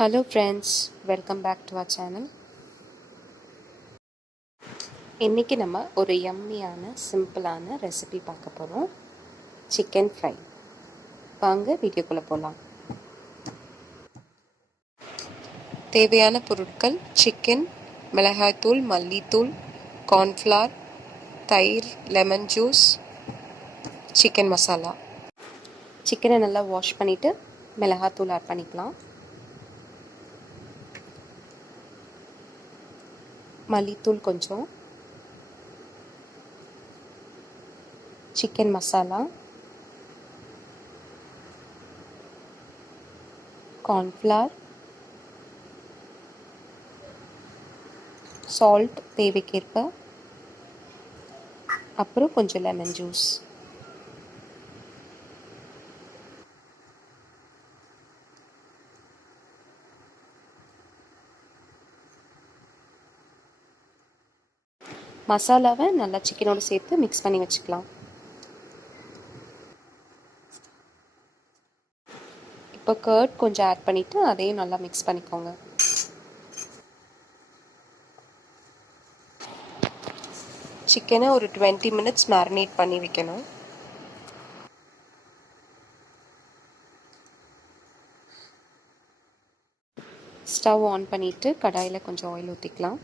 Hello friends, welcome back to our channel. இன்றைக்கி நம்ம ஒரு யம்மியான சிம்பிளான ரெசிபி பார்க்க போகிறோம். Chicken fry. வாங்க வீடியோக்குள்ளே போகலாம். தேவையான பொருட்கள்: சிக்கன், மிளகாய்த்தூள், மல்லித்தூள், கார்ன்ஃப்ளவர், தயிர், லெமன் ஜூஸ், சிக்கன் மசாலா. சிக்கனை நல்லா வாஷ் பண்ணிவிட்டு மிளகாய்த்தூள் ஆட் பண்ணிக்கலாம். மல்லித்தூள் கொஞ்சம், சிக்கன் மசாலா, கார்ன்ஃப்ளவர், சால்ட் தேவைக்கேற்ப, அப்புறம் கொஞ்சம் லெமன் ஜூஸ். மசாலாவை நல்லா சிக்கனோடு சேர்த்து மிக்ஸ் பண்ணி வச்சுக்கலாம். இப்போ கர்ட் கொஞ்சம் ஆட் பண்ணிவிட்டு அதையும் நல்லா மிக்ஸ் பண்ணிக்கோங்க. சிக்கனை ஒரு 20 minutes மேரினேட் பண்ணி வைக்கணும். ஸ்டவ் ஆன் பண்ணிவிட்டு கடாயில் கொஞ்சம் ஆயில் ஊற்றிக்கலாம்.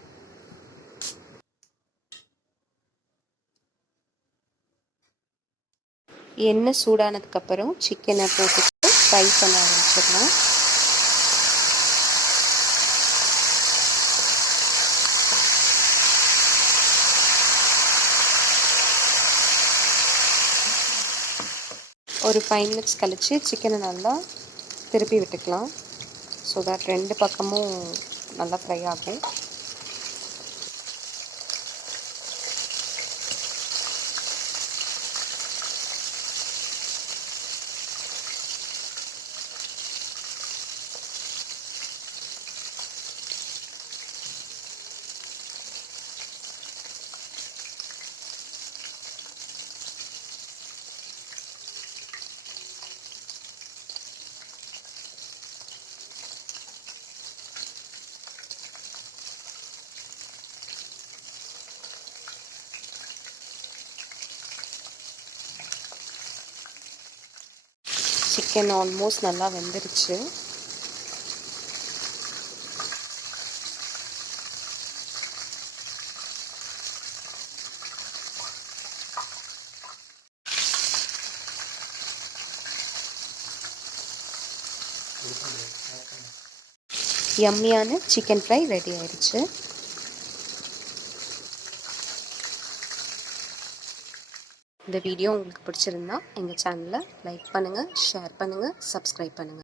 எண்ணெய் சூடானதுக்கப்புறம் சிக்கனை போட்டுட்டு ஃப்ரை பண்ண ஆரம்பிச்சிடலாம். ஒரு 5 minutes கழித்து சிக்கனை நல்லா திருப்பி விட்டுக்கலாம். ஸோ தட் ரெண்டு பக்கமும் நல்லா ஃப்ரை ஆகும். சிக்கன் ஆல்மோஸ்ட் நல்லா வெந்துருச்சு. யம்மியான சிக்கன் ஃப்ரை ரெடி ஆயிடுச்சு. இந்த வீடியோ உங்களுக்கு பிடிச்சிருந்தா எங்கள் சேனலை லைக் பண்ணுங்கள், ஷேர் பண்ணுங்கள், சப்ஸ்கிரைப் பண்ணுங்கள்.